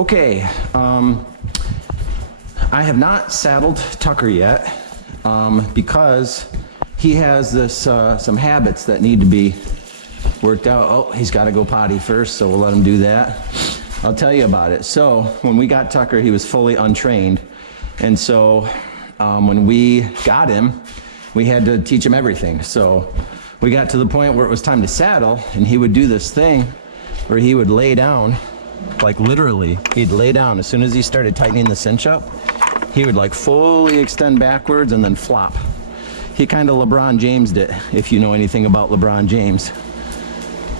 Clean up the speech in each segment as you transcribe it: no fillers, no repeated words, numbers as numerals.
Okay, I have not saddled Tucker yet because he has this some habits that need to be worked out. Oh, he's got to go potty first, so we'll let him do that. I'll tell you about it. So when we got Tucker, he was fully untrained, and so when we got him, we had to teach him everything. So we got to the point where it was time to saddle, and he would do this thing where he would lay down, like literally, he'd lay down. As soon as he started tightening the cinch up, he would like fully extend backwards and then flop. He kind of LeBron James'd it, if you know anything about LeBron James.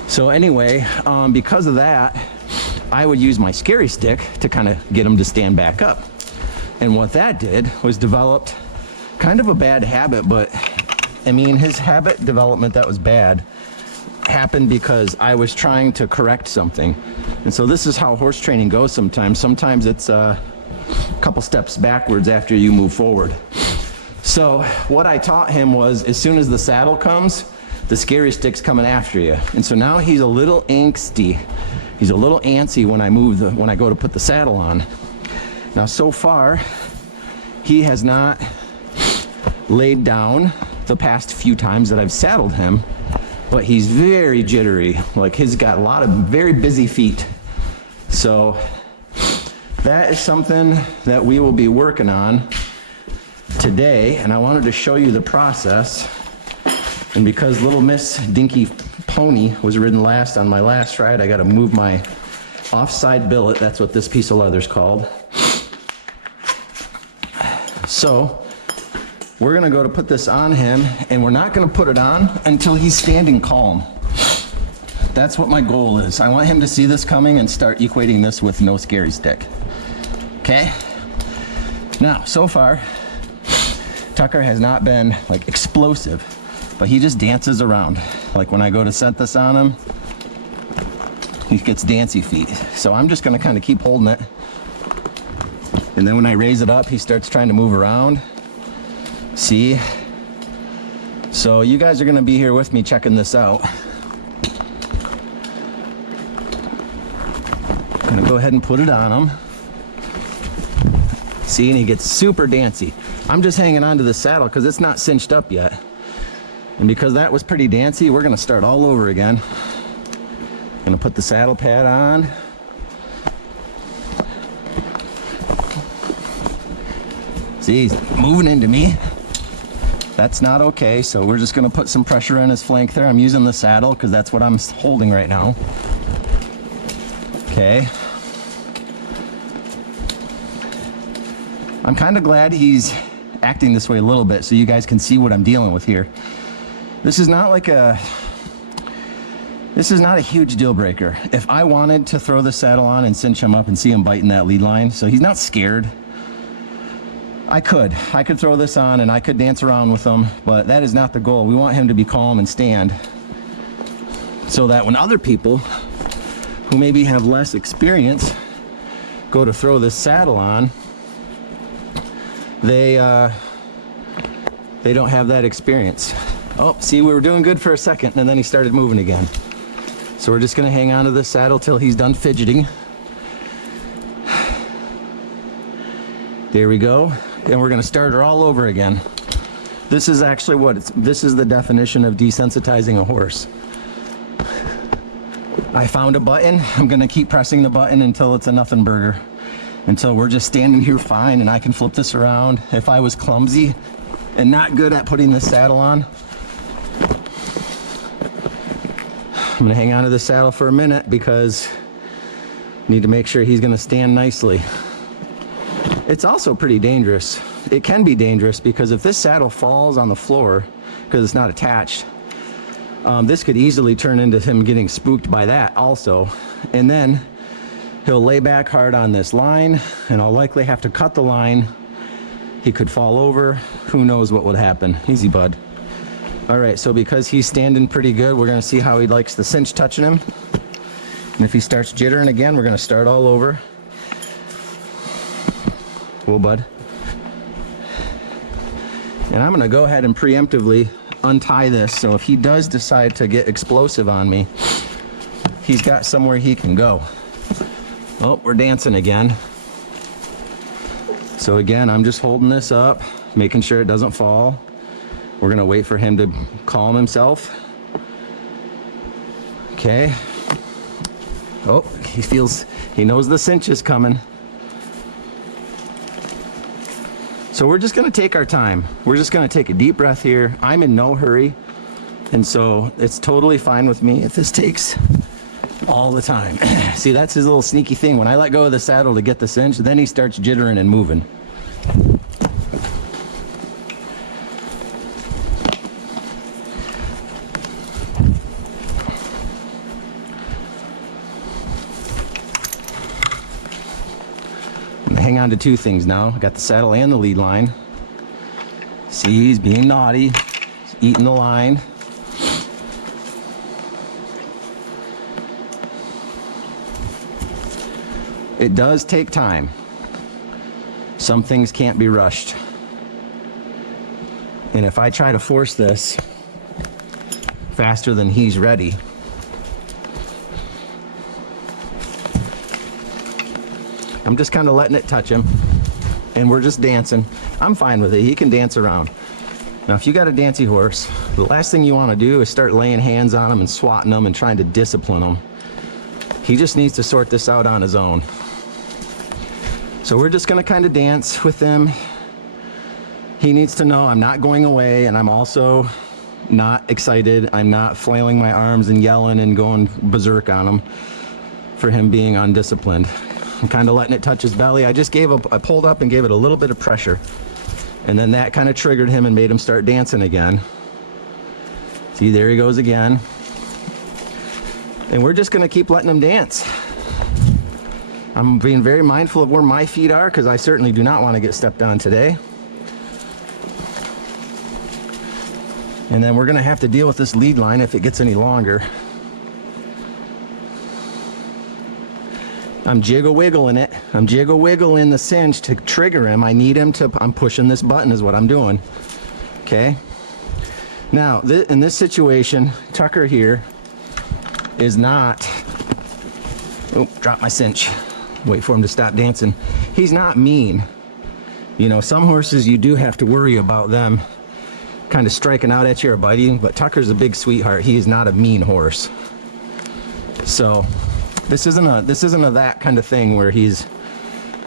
So anyway, because of that, I would use my scary stick to kind of get him to stand back up. And what that did was developed kind of a bad habit, but I mean, his habit development that was bad happened because I was trying to correct something. And so this is how horse training goes sometimes. Sometimes it's a couple steps backwards after you move forward. So what I taught him was, as soon as the saddle comes, the scary stick's coming after you. And so now he's a little angsty. He's a little antsy when I go to put the saddle on. Now so far, he has not laid down the past few times that I've saddled him, but he's very jittery. Like, he's got a lot of very busy feet. So that is something that we will be working on today, and I wanted to show you the process. And because little Miss Dinky Pony was ridden last on my last ride, I got to move my offside billet. That's what this piece of leather is called. So we're gonna go to put this on him, and we're not gonna put it on until he's standing calm. That's what my goal is. I want him to see this coming and start equating this with no scary stick. Okay? Now, so far, Tucker has not been like explosive, but he just dances around. Like when I go to set this on him, he gets dancy feet. So I'm just gonna kind of keep holding it. And then when I raise it up, he starts trying to move around. See? So you guys are gonna be here with me checking this out. Gonna go ahead and put it on him. See, and he gets super dancy. I'm just hanging on to the saddle because it's not cinched up yet. And because that was pretty dancy, we're gonna start all over again. Gonna put the saddle pad on. See, he's moving into me. That's not okay, so we're just gonna put some pressure on his flank there. I'm using the saddle because that's what I'm holding right now. Okay. I'm kind of glad he's acting this way a little bit so you guys can see what I'm dealing with here. This is not a huge deal breaker. If I wanted to throw the saddle on and cinch him up and see him biting that lead line, so he's not scared, I could throw this on and I could dance around with him, but that is not the goal. We want him to be calm and stand so that when other people who maybe have less experience go to throw this saddle on, they don't have that experience. Oh, see, we were doing good for a second and then he started moving again. So we're just gonna hang on to the saddle till he's done fidgeting. There we go. And we're gonna start her all over again. This is actually this is the definition of desensitizing a horse. I found a button. I'm gonna keep pressing the button until it's a nothing burger. Until we're just standing here fine and I can flip this around. If I was clumsy and not good at putting the saddle on, I'm gonna hang on to the saddle for a minute because I need to make sure he's gonna stand nicely. It's also pretty dangerous. It can be dangerous because if this saddle falls on the floor because it's not attached, this could easily turn into him getting spooked by that also. And then he'll lay back hard on this line and I'll likely have to cut the line. He could fall over. Who knows what would happen. Easy, bud. All right, so because he's standing pretty good, we're gonna see how he likes the cinch touching him. And if he starts jittering again, we're gonna start all over. Whoa, bud. And I'm gonna go ahead and preemptively untie this, so if he does decide to get explosive on me, he's got somewhere he can go. Oh, we're dancing again. So again, I'm just holding this up, making sure it doesn't fall. We're gonna wait for him to calm himself. Okay. Oh, he knows the cinch is coming. So we're just gonna take our time. We're just gonna take a deep breath here. I'm in no hurry. And so it's totally fine with me if this takes all the time. See, that's his little sneaky thing. When I let go of the saddle to get the cinch, then he starts jittering and moving. I'm gonna hang on to two things now. I got the saddle and the lead line. See, he's being naughty. He's eating the line. It does take time. Some things can't be rushed. And if I try to force this faster than he's ready, I'm just kind of letting it touch him, and we're just dancing. I'm fine with it. He can dance around. Now, if you got a dancy horse, the last thing you want to do is start laying hands on him and swatting him and trying to discipline him. He just needs to sort this out on his own. So we're just gonna kind of dance with him. He needs to know I'm not going away, and I'm also not excited. I'm not flailing my arms and yelling and going berserk on him for him being undisciplined. I'm kind of letting it touch his belly. I pulled up and gave it a little bit of pressure. And then that kind of triggered him and made him start dancing again. See, there he goes again. And we're just gonna keep letting him dance. I'm being very mindful of where my feet are because I certainly do not want to get stepped on today. And then we're going to have to deal with this lead line if it gets any longer. I'm jiggle wiggling it. I'm jiggle wiggling the cinch to trigger him. I need him to, I'm pushing this button is what I'm doing. Okay. Now, in this situation, Tucker here is not, oh, drop my cinch. Wait for him to stop dancing. He's not mean. You know, some horses you do have to worry about them kind of striking out at you or biting, but Tucker's a big sweetheart. He is not a mean horse. So this isn't a that kind of thing where he's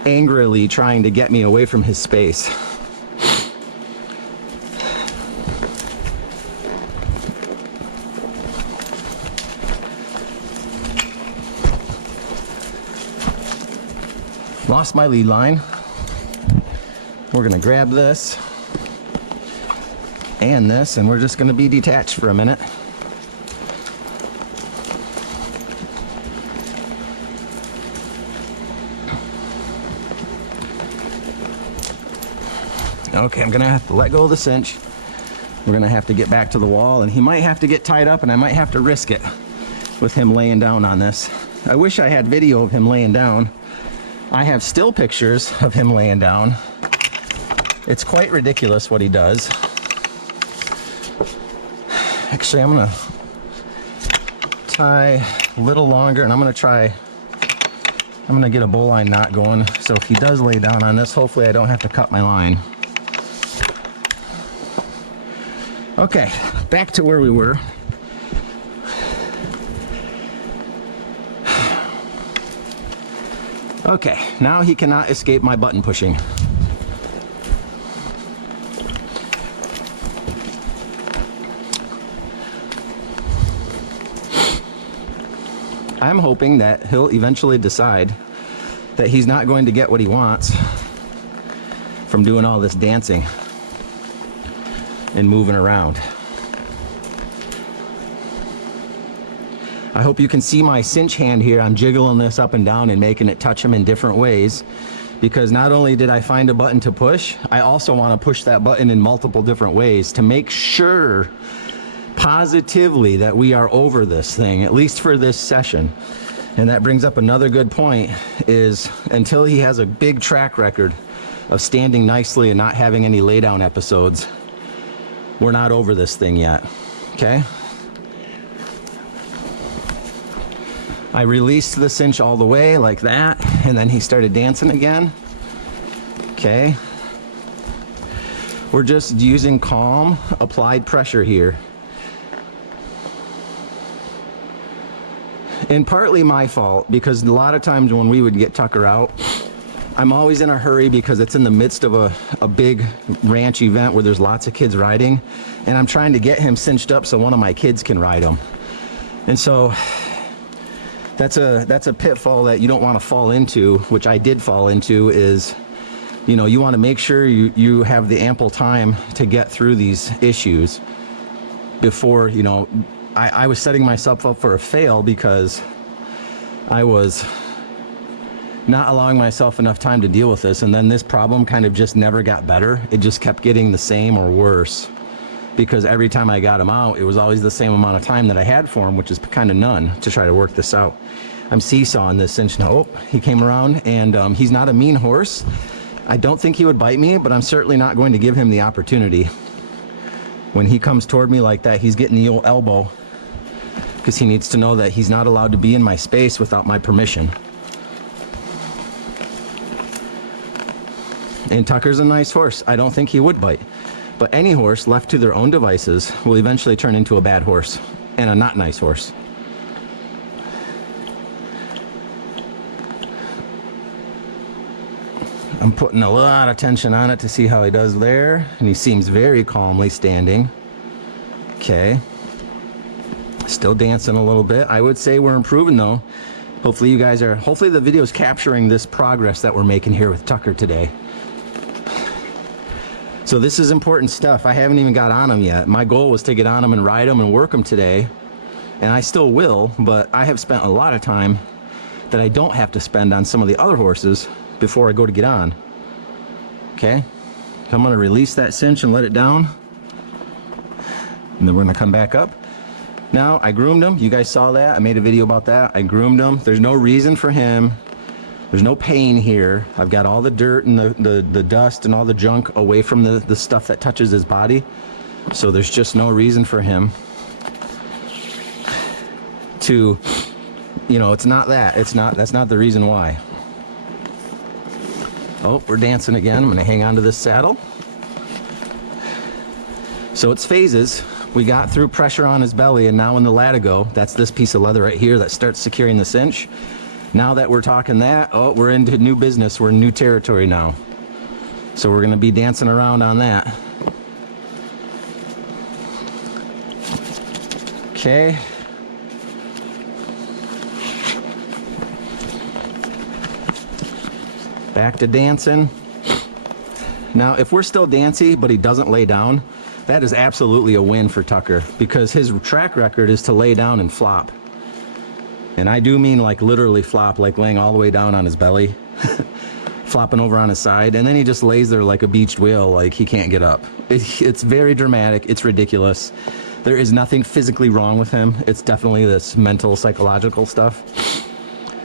angrily trying to get me away from his space. Lost my lead line. We're gonna grab this and this, and we're just gonna be detached for a minute. Okay, I'm gonna have to let go of the cinch. We're gonna have to get back to the wall, and he might have to get tied up, and I might have to risk it with him laying down on this. I wish I had video of him laying down. I have still pictures of him laying down. It's quite ridiculous what he does. Actually, I'm gonna tie a little longer, and I'm gonna get a bowline knot going. So if he does lay down on this, hopefully I don't have to cut my line. Okay, back to where we were. Okay, now he cannot escape my button pushing. I'm hoping that he'll eventually decide that he's not going to get what he wants from doing all this dancing and moving around. I hope you can see my cinch hand here. I'm jiggling this up and down and making it touch him in different ways, because not only did I find a button to push, I also want to push that button in multiple different ways to make sure positively that we are over this thing, at least for this session. And that brings up another good point, is until he has a big track record of standing nicely and not having any laydown episodes, we're not over this thing yet. Okay? I released the cinch all the way like that, and then he started dancing again. Okay. We're just using calm, applied pressure here. And partly my fault, because a lot of times when we would get Tucker out, I'm always in a hurry because it's in the midst of a big ranch event where there's lots of kids riding, and I'm trying to get him cinched up so one of my kids can ride him. And so that's a pitfall that you don't want to fall into, which I did fall into, is, you know, you want to make sure you have the ample time to get through these issues before, you know, I was setting myself up for a fail because I was not allowing myself enough time to deal with this, and then this problem kind of just never got better. It just kept getting the same or worse, because every time I got him out, it was always the same amount of time that I had for him, which is kind of none, to try to work this out. I'm seesawing this cinch now. Oh, he came around, and he's not a mean horse. I don't think he would bite me, but I'm certainly not going to give him the opportunity. When he comes toward me like that, he's getting the old elbow, because he needs to know that he's not allowed to be in my space without my permission. And Tucker's a nice horse. I don't think he would bite. But any horse left to their own devices will eventually turn into a bad horse and a not nice horse. I'm putting a lot of tension on it to see how he does there. And he seems very calmly standing. Okay. Still dancing a little bit. I would say we're improving though. Hopefully the video is capturing this progress that we're making here with Tucker today. So this is important stuff. I haven't even got on him yet. My goal was to get on him and ride him and work him today, and I still will, but I have spent a lot of time that I don't have to spend on some of the other horses before I go to get on. Okay, so I'm going to release that cinch and let it down, and then we're going to come back up. Now, I groomed him. You guys saw that. I made a video about that. I groomed him. There's no reason for him. There's no pain here. I've got all the dirt and the dust and all the junk away from the stuff that touches his body. So there's just no reason for him to, you know, it's not that. That's not the reason why. Oh, we're dancing again. I'm gonna hang on to this saddle. So it's phases. We got through pressure on his belly, and now in the latigo, that's this piece of leather right here that starts securing the cinch. Now that we're talking that, oh, we're into new business. We're in new territory now. So we're going to be dancing around on that. Okay. Back to dancing. Now, if we're still dancy, but he doesn't lay down, that is absolutely a win for Tucker, because his track record is to lay down and flop. And I do mean like literally flop, like laying all the way down on his belly, flopping over on his side, and then he just lays there like a beached whale, like he can't get up. It's very dramatic. It's ridiculous. There is nothing physically wrong with him. It's definitely this mental, psychological stuff.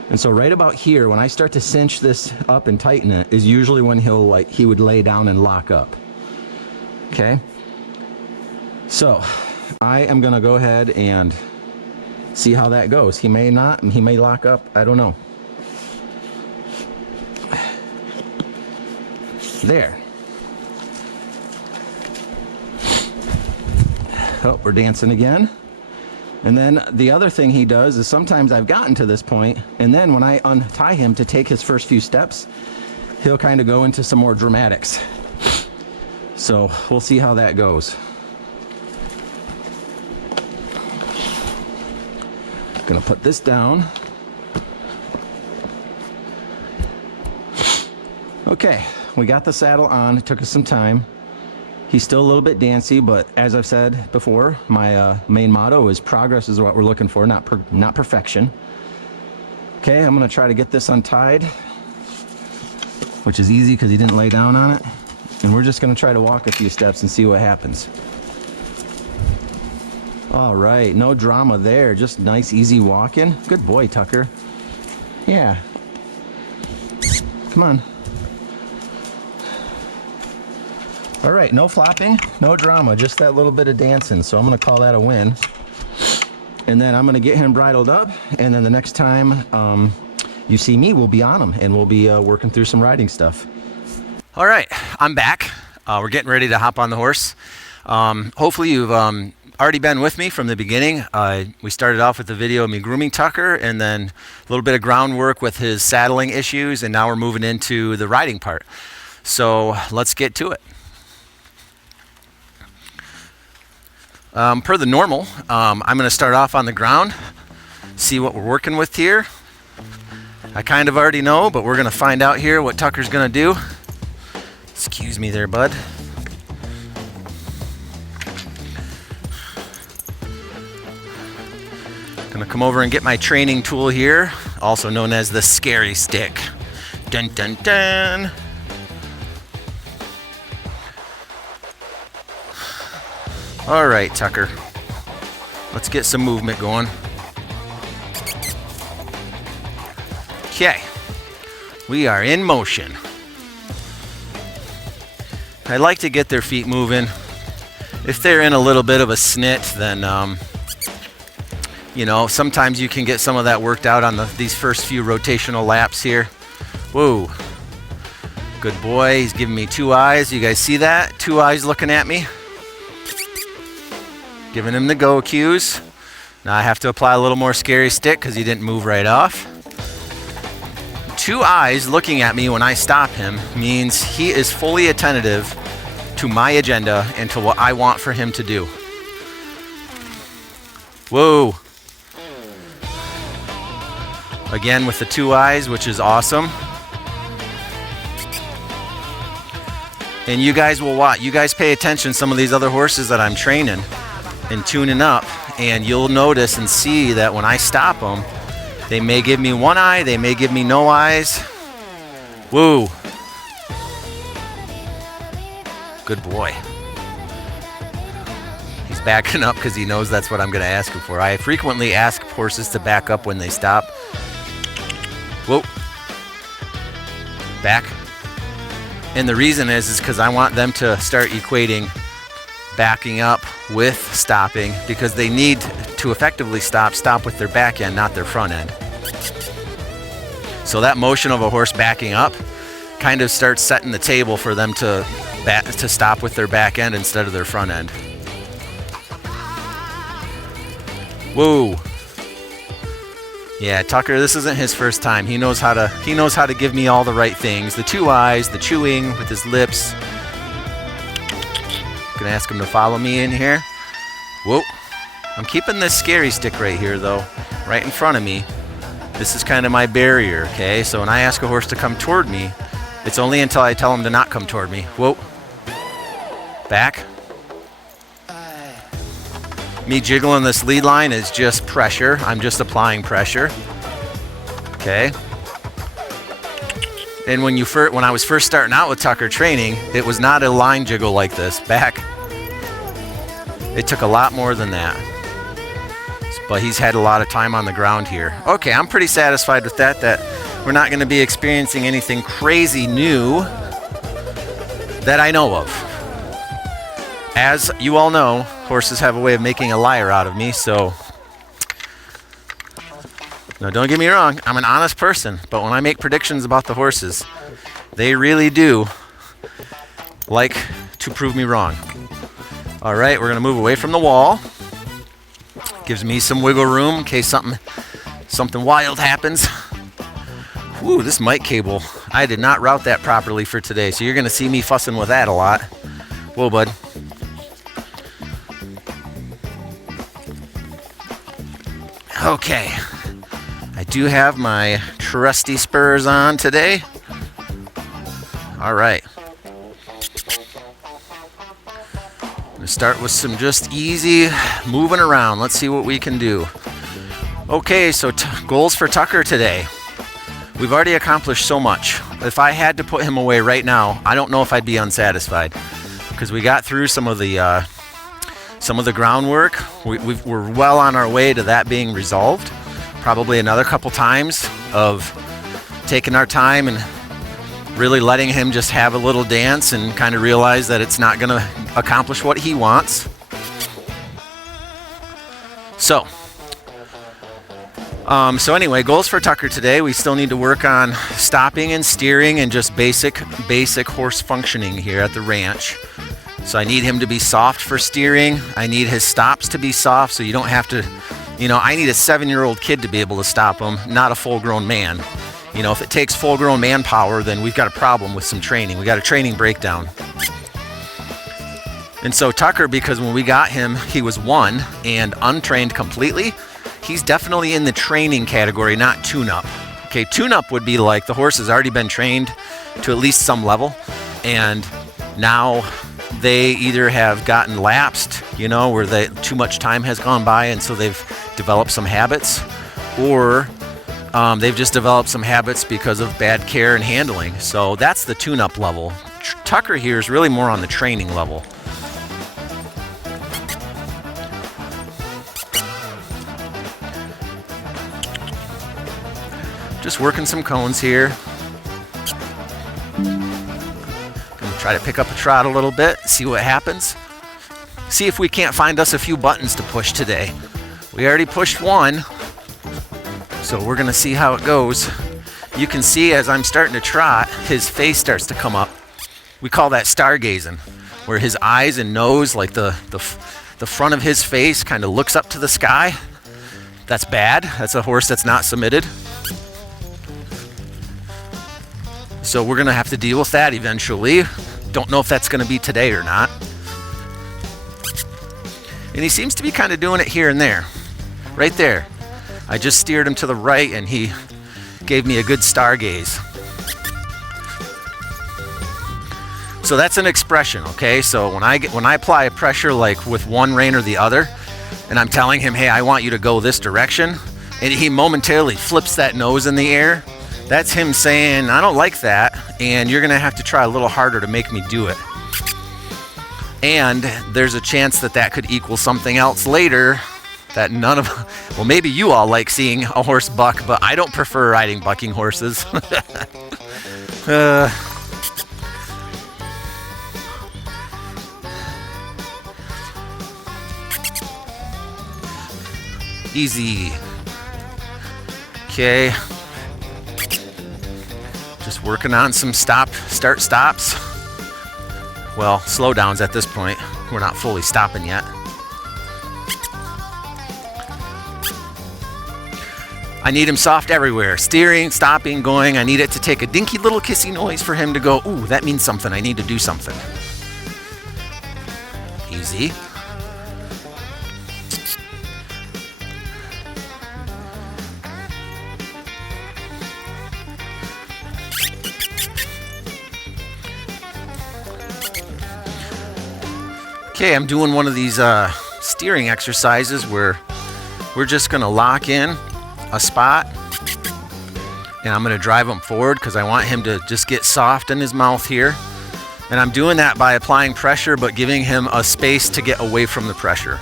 And so right about here, when I start to cinch this up and tighten it, is usually when he would lay down and lock up. Okay? So I am gonna go ahead and see how that goes. He may not, and he may lock up. I don't know. There. Oh, we're dancing again. And then the other thing he does is sometimes I've gotten to this point, and then when I untie him to take his first few steps, he'll kind of go into some more dramatics. So we'll see how that goes. Gonna put this down. Okay, we got the saddle on. It took us some time. He's still a little bit dancy, but as I've said before, my main motto is progress is what we're looking for, not perfection. Okay, I'm gonna try to get this untied, which is easy because he didn't lay down on it. And we're just gonna try to walk a few steps and see what happens. All right, no drama there, just nice easy walking. Good boy, Tucker. Yeah. Come on. All right, no flopping, no drama, just that little bit of dancing. So I'm gonna call that a win. And then I'm going to get him bridled up, and then the next time you see me, we'll be on him, and we'll be working through some riding stuff. All right, I'm back. We're getting ready to hop on the horse. Hopefully you've already been with me from the beginning. We started off with the video of me grooming Tucker, and then a little bit of groundwork with his saddling issues, and now we're moving into the riding part. So let's get to it. Per the normal, I'm going to start off on the ground, see what we're working with here. I kind of already know, but we're going to find out here what Tucker's going to do. Excuse me there, bud. Gonna come over and get my training tool here, also known as the scary stick. Dun dun dun. All right, Tucker. Let's get some movement going. Okay, we are in motion. I like to get their feet moving. If they're in a little bit of a snit, then you know, sometimes you can get some of that worked out on these first few rotational laps here. Whoa, good boy. He's giving me 2 eyes. You guys see that? 2 eyes looking at me. Giving him the go cues. Now I have to apply a little more scary stick because he didn't move right off. 2 eyes looking at me when I stop him means he is fully attentive to my agenda and to what I want for him to do. Whoa. Again with the 2 eyes, which is awesome. And you guys will watch. You guys pay attention to some of these other horses that I'm training and tuning up, and you'll notice and see that when I stop them, they may give me 1 eye, they may give me no eyes. Woo. Good boy. He's backing up because he knows that's what I'm going to ask him for. I frequently ask horses to back up when they stop. Whoa. Back. And the reason is because I want them to start equating backing up with stopping, because they need to effectively stop with their back end, not their front end. So that motion of a horse backing up kind of starts setting the table for them to stop with their back end instead of their front end. Whoa. Yeah, Tucker, this isn't his first time. He knows how to give me all the right things. The 2 eyes, the chewing with his lips. Gonna ask him to follow me in here. Whoa. I'm keeping this scary stick right here though, right in front of me. This is kind of my barrier, okay? So when I ask a horse to come toward me, it's only until I tell him to not come toward me. Whoa. Back. Me jiggling this lead line is just pressure. I'm just applying pressure. Okay. And when I was first starting out with Tucker training, it was not a line jiggle like this. Back. It took a lot more than that. But he's had a lot of time on the ground here. Okay, I'm pretty satisfied with that we're not going to be experiencing anything crazy new that I know of. As you all know, horses have a way of making a liar out of me, so now don't get me wrong, I'm an honest person, but when I make predictions about the horses, they really do like to prove me wrong. All right, we're going to move away from the wall. Gives me some wiggle room in case something wild happens. Ooh, this mic cable, I did not route that properly for today, so you're going to see me fussing with that a lot. Whoa, bud. Okay, I do have my trusty spurs on today. All right. I'm gonna start with some just easy moving around. Let's see what we can do. Okay, so goals for Tucker today. We've already accomplished so much. If I had to put him away right now, I don't know if I'd be unsatisfied, because we got through some of the groundwork. We're well on our way to that being resolved. Probably another couple times of taking our time and really letting him just have a little dance and kind of realize that it's not going to accomplish what he wants. So So anyway, goals for Tucker today. We still need to work on stopping and steering and just basic horse functioning here at the ranch. So I need him to be soft for steering. I need his stops to be soft so you don't have to, I need a 7-year-old kid to be able to stop him, not a full-grown man. If it takes full-grown manpower, then we've got a problem with some training. We got a training breakdown. And so Tucker, because when we got him, he was 1 and untrained completely. He's definitely in the training category, not tune-up. Okay, tune-up would be like the horse has already been trained to at least some level, and now they either have gotten lapsed, where too much time has gone by, and so they've developed some habits, or they've just developed some habits because of bad care and handling. So that's the tune-up level. Tucker here is really more on the training level. Just working some cones here. Gonna try to pick up a trot a little bit, see what happens. See if we can't find us a few buttons to push today. We already pushed 1, so we're gonna see how it goes. You can see as I'm starting to trot, his face starts to come up. We call that stargazing, where his eyes and nose, like the front of his face kind of looks up to the sky. That's bad. That's a horse that's not submitted. So we're gonna have to deal with that eventually. Don't know if that's gonna be today or not. And he seems to be kind of doing it here and there. Right there. I just steered him to the right and he gave me a good stargaze. So that's an expression, okay? So when I apply a pressure like with one rein or the other, and I'm telling him, hey, I want you to go this direction, and he momentarily flips that nose in the air, that's him saying, I don't like that, and you're gonna have to try a little harder to make me do it. And there's a chance that could equal something else later that well, maybe you all like seeing a horse buck, but I don't prefer riding bucking horses. Easy. Okay. Just working on some start stops. Well, slow downs at this point. We're not fully stopping yet. I need him soft everywhere. Steering, stopping, going. I need it to take a dinky little kissy noise for him to go, ooh, that means something. I need to do something. Easy. Okay, I'm doing one of these steering exercises where we're just gonna lock in a spot and I'm gonna drive him forward because I want him to just get soft in his mouth here. And I'm doing that by applying pressure but giving him a space to get away from the pressure.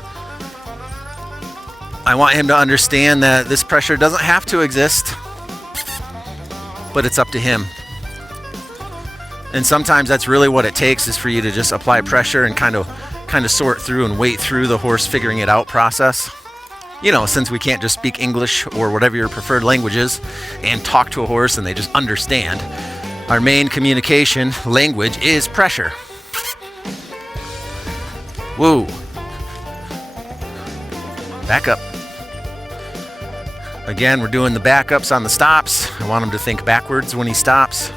I want him to understand that this pressure doesn't have to exist, but it's up to him. And sometimes that's really what it takes, is for you to just apply pressure and kind of sort through and wait through the horse figuring it out process. Since we can't just speak English or whatever your preferred language is and talk to a horse and they just understand, our main communication language is pressure. Whoa. Back up. Again, we're doing the backups on the stops. I want him to think backwards when he stops.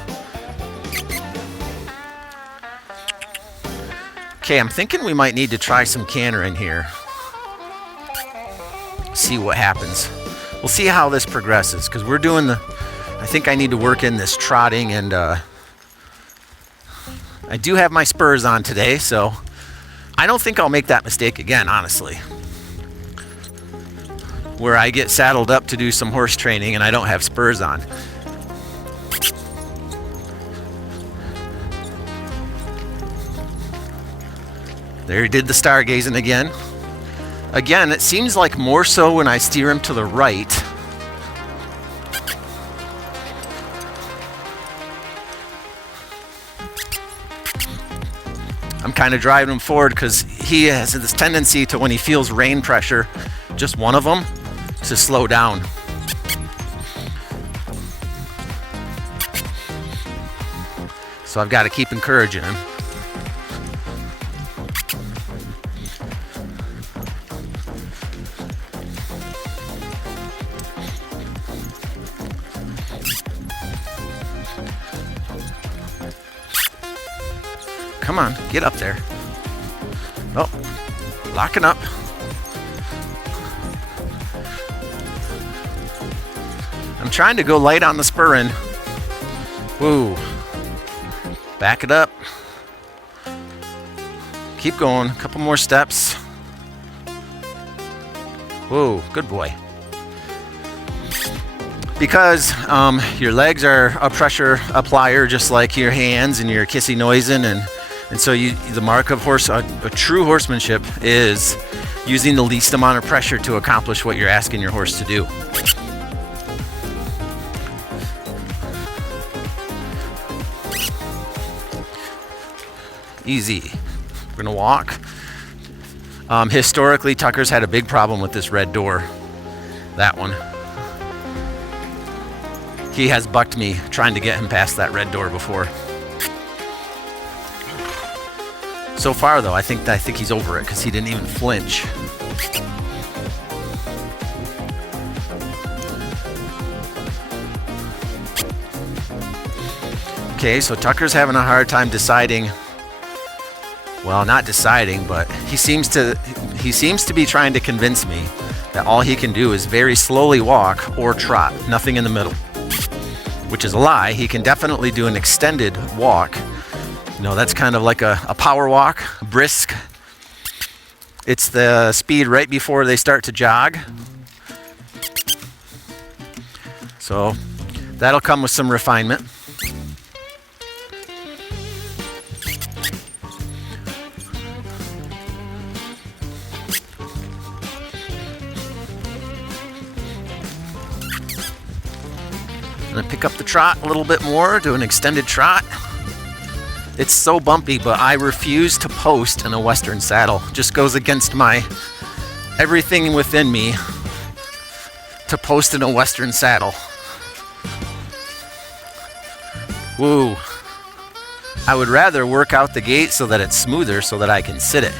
Okay, I'm thinking we might need to try some canter in here. See what happens. We'll see how this progresses, because we're doing I think I need to work in this trotting, and I do have my spurs on today, so I don't think I'll make that mistake again, honestly. Where I get saddled up to do some horse training and I don't have spurs on. There he did the stargazing again. Again, it seems like more so when I steer him to the right. I'm kind of driving him forward because he has this tendency to, when he feels rein pressure, just one of them, to slow down. So I've got to keep encouraging him. Come on, get up there. Oh, locking up. I'm trying to go light on the spur in. Woo. Back it up. Keep going. A couple more steps. Whoa, good boy. Because your legs are a pressure applier, just like your hands and your kissy noising, and so the mark of a true horsemanship is using the least amount of pressure to accomplish what you're asking your horse to do. Easy. We're gonna walk. Historically, Tucker's had a big problem with this red door. That one. He has bucked me trying to get him past that red door before. So far, though, I think he's over it because he didn't even flinch. Okay, so Tucker's having a hard time deciding. Well, not deciding, but he seems to be trying to convince me that all he can do is very slowly walk or trot, nothing in the middle. Which is a lie. He can definitely do an extended walk. You know, that's kind of like a power walk, brisk. It's the speed right before they start to jog. So that'll come with some refinement. I'm gonna pick up the trot a little bit more, do an extended trot. It's so bumpy, but I refuse to post in a Western saddle. Just goes against everything within me to post in a Western saddle. Woo. I would rather work out the gait so that it's smoother so that I can sit it.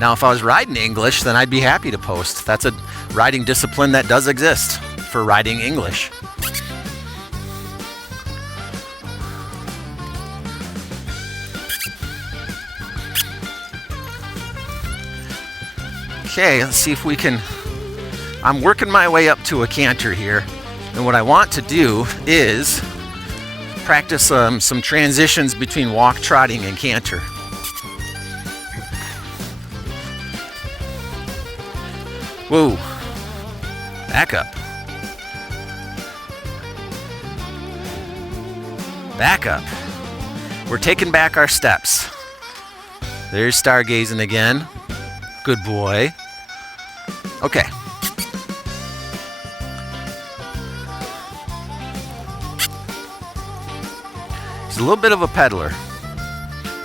Now, if I was riding English, then I'd be happy to post. That's a riding discipline that does exist for riding English. Okay, let's see if we can. I'm working my way up to a canter here, and what I want to do is practice some transitions between walk, trotting, and canter. Whoa, back up. Back up. We're taking back our steps. There's stargazing again. Good boy. Okay. He's a little bit of a peddler.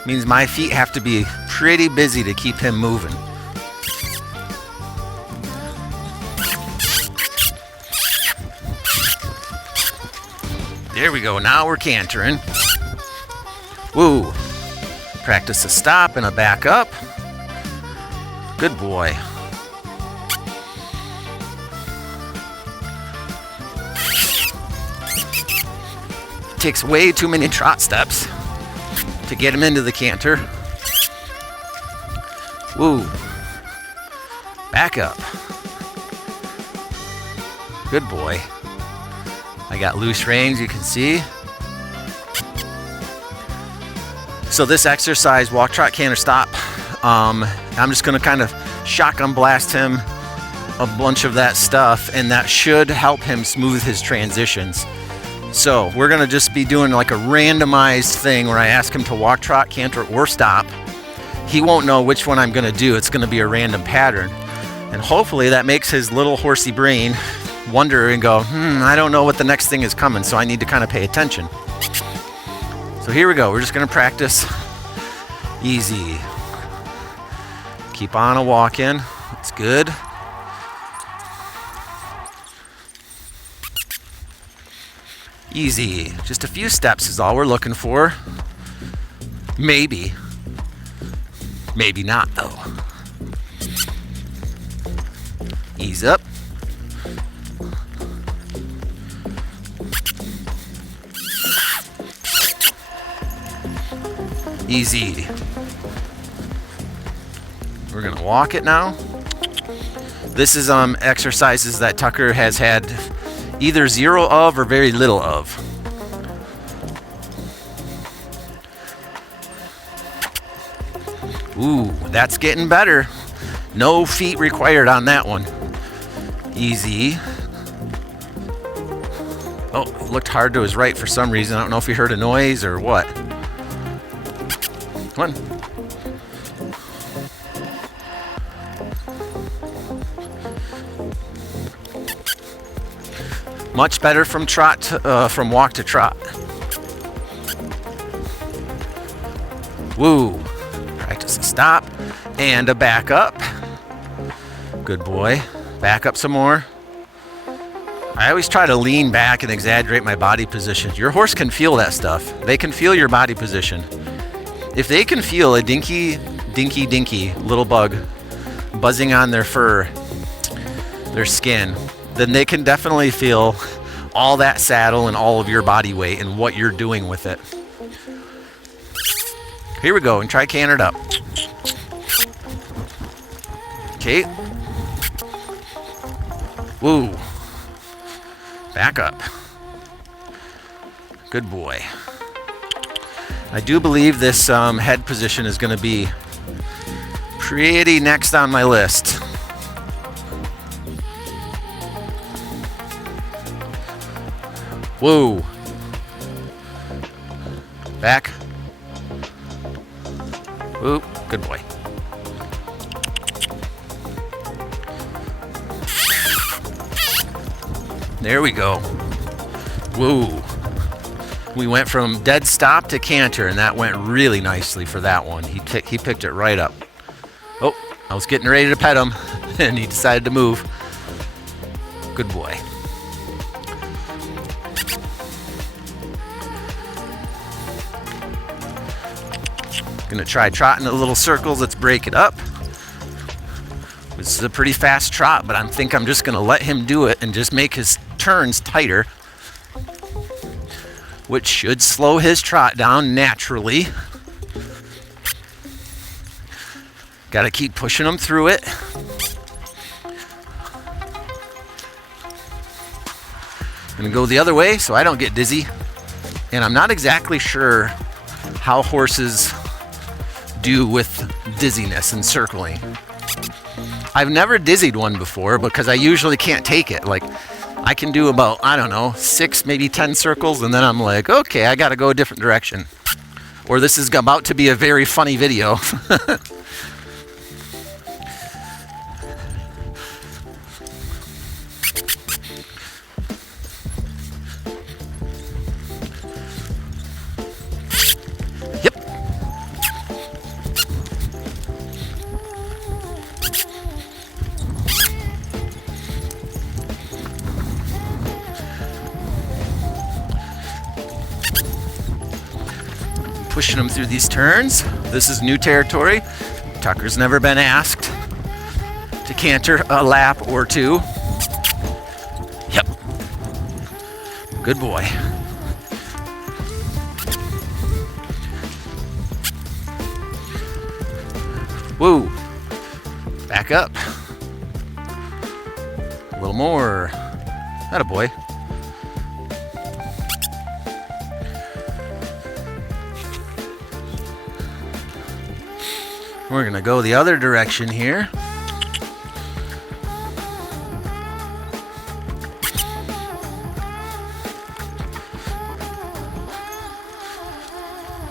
Means my feet have to be pretty busy to keep him moving. There we go. Now we're cantering. Woo. Practice a stop and a back up. Good boy. Takes way too many trot steps to get him into the canter. Woo. Back up. Good boy. I got loose reins, you can see. So this exercise, walk, trot, canter, stop. I'm just going to kind of shotgun blast him a bunch of that stuff, and that should help him smooth his transitions. So we're going to just be doing like a randomized thing where I ask him to walk, trot, canter, or stop. He won't know which one I'm going to do. It's going to be a random pattern. And hopefully that makes his little horsey brain wonder and go, I don't know what the next thing is coming, so I need to kind of pay attention. So here we go. We're just going to practice easy. Keep on a walk in. It's good. Easy. Just a few steps is all we're looking for. Maybe. Maybe not, though. Ease up. Easy. We're gonna walk it now. This is exercises that Tucker has had either zero of or very little of. Ooh, that's getting better. No feet required on that one. Easy. Oh, it looked hard to his right for some reason. I don't know if he heard a noise or what. Come on. Much better from from walk to trot. Woo. Practice a stop and a back up. Good boy. Back up some more. I always try to lean back and exaggerate my body position. Your horse can feel that stuff. They can feel your body position. If they can feel a dinky little bug buzzing on their fur, their skin, then they can definitely feel all that saddle and all of your body weight and what you're doing with it. Here we go, and try cantered up. Okay. Woo. Back up. Good boy. I do believe this head position is going to be pretty next on my list. Whoa. Back. Whoop. Good boy. There we go. Whoa. We went from dead stop to canter, and that went really nicely for that one. He picked it right up. Oh, I was getting ready to pet him, and he decided to move. Good boy. Gonna try trotting in little circles. Let's break it up. This is a pretty fast trot, but I think I'm just gonna let him do it and just make his turns tighter, which should slow his trot down naturally. Gotta keep pushing him through it. Gonna go the other way so I don't get dizzy. And I'm not exactly sure how horses do with dizziness and circling. I've never dizzied one before because I usually can't take it. Like, I can do about, I don't know, 6, maybe 10 circles, and then I'm like, okay, I gotta go a different direction. Or this is about to be a very funny video. Pushing him through these turns. This is new territory. Tucker's never been asked to canter a lap or two. Yep. Good boy. Woo. Back up. A little more. Atta boy. We're gonna go the other direction here.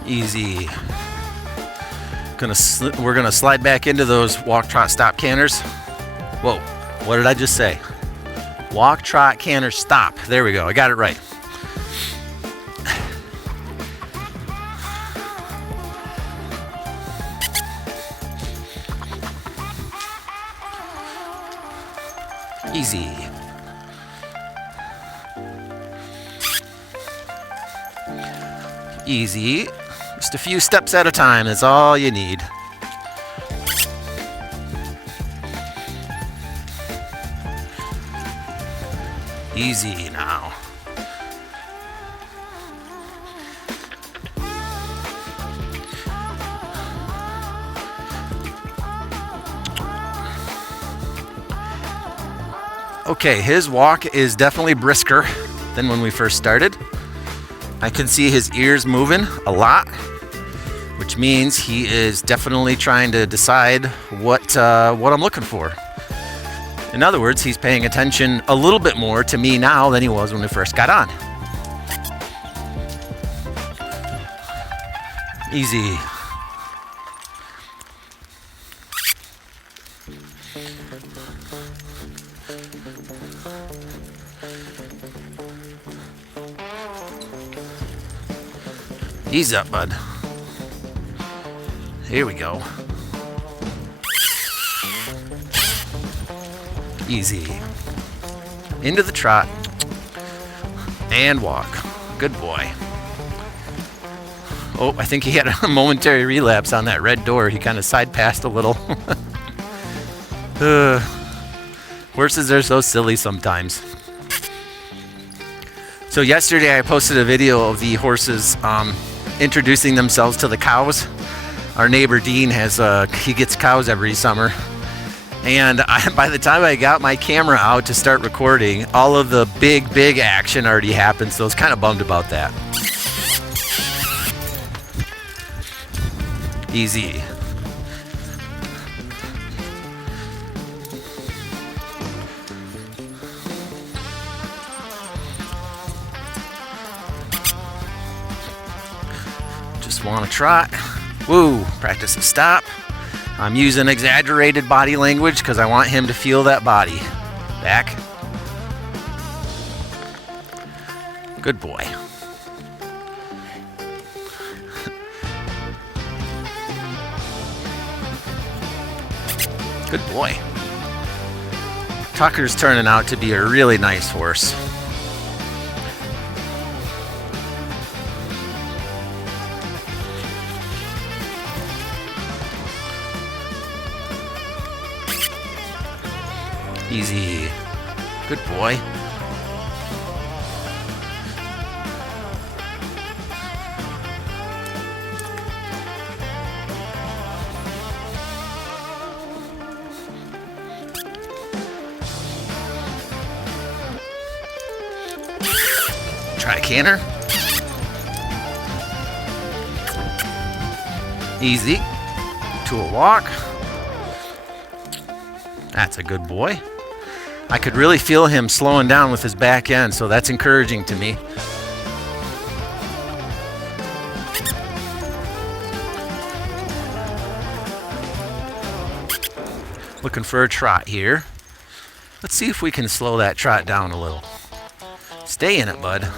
Easy. We're gonna slide back into those walk, trot, stop canters. Whoa, what did I just say? Walk, trot, canter, stop. There we go, I got it right. Easy. Easy. Just a few steps at a time, that's all you need. Easy now. Okay, his walk is definitely brisker than when we first started. I can see his ears moving a lot, which means he is definitely trying to decide what I'm looking for. In other words, he's paying attention a little bit more to me now than he was when we first got on. Easy. Ease up, bud. Here we go. Easy. Into the trot. And walk. Good boy. Oh, I think he had a momentary relapse on that red door. He kind of side passed a little. Horses are so silly sometimes. So yesterday I posted a video of the horses introducing themselves to the cows. Our neighbor Dean he gets cows every summer. And by the time I got my camera out to start recording, all of the big action already happened, so I was kind of bummed about that. Easy. Just want to trot. Woo, practice a stop. I'm using exaggerated body language because I want him to feel that body. Back. Good boy. Good boy. Tucker's turning out to be a really nice horse. Easy. Good boy. Try to canter. Easy. To a walk. That's a good boy. I could really feel him slowing down with his back end, so that's encouraging to me. Looking for a trot here. Let's see if we can slow that trot down a little. Stay in it, bud.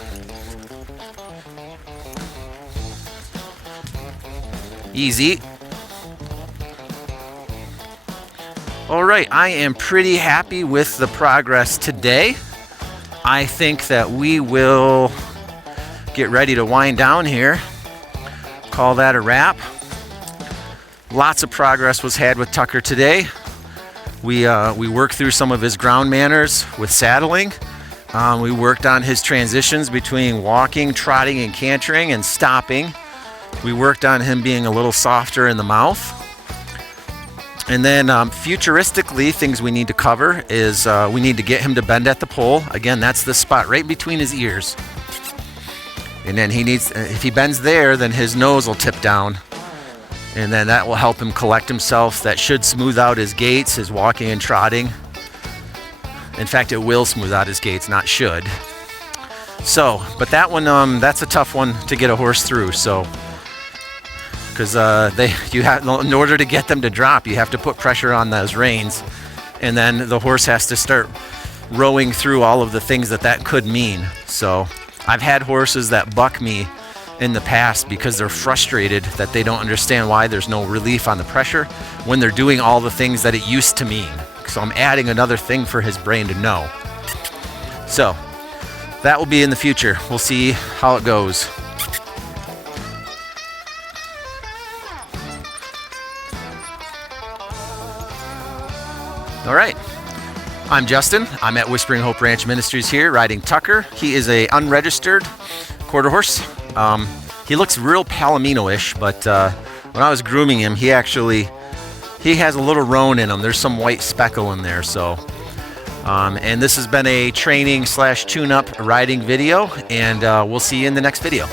Easy. All right, I am pretty happy with the progress today. I think that we will get ready to wind down here. Call that a wrap. Lots of progress was had with Tucker today. We worked through some of his ground manners with saddling. We worked on his transitions between walking, trotting, and cantering, and stopping. We worked on him being a little softer in the mouth. And then futuristically, things we need to cover is we need to get him to bend at the pole. Again, that's the spot right between his ears. And then if he bends there, then his nose will tip down. And then that will help him collect himself. That should smooth out his gaits, his walking and trotting. In fact, it will smooth out his gaits, not should. So, but that one, that's a tough one to get a horse through. So, because in order to get them to drop, you have to put pressure on those reins, and then the horse has to start rowing through all of the things that could mean. So I've had horses that buck me in the past because they're frustrated that they don't understand why there's no relief on the pressure when they're doing all the things that it used to mean. So I'm adding another thing for his brain to know. So that will be in the future. We'll see how it goes. All right. I'm Justin. I'm at Whispering Hope Ranch Ministries here riding Tucker. He is a unregistered quarter horse. He looks real Palomino-ish, but when I was grooming him, he has a little roan in him. There's some white speckle in there. So, and this has been a training / tune-up riding video, and we'll see you in the next video.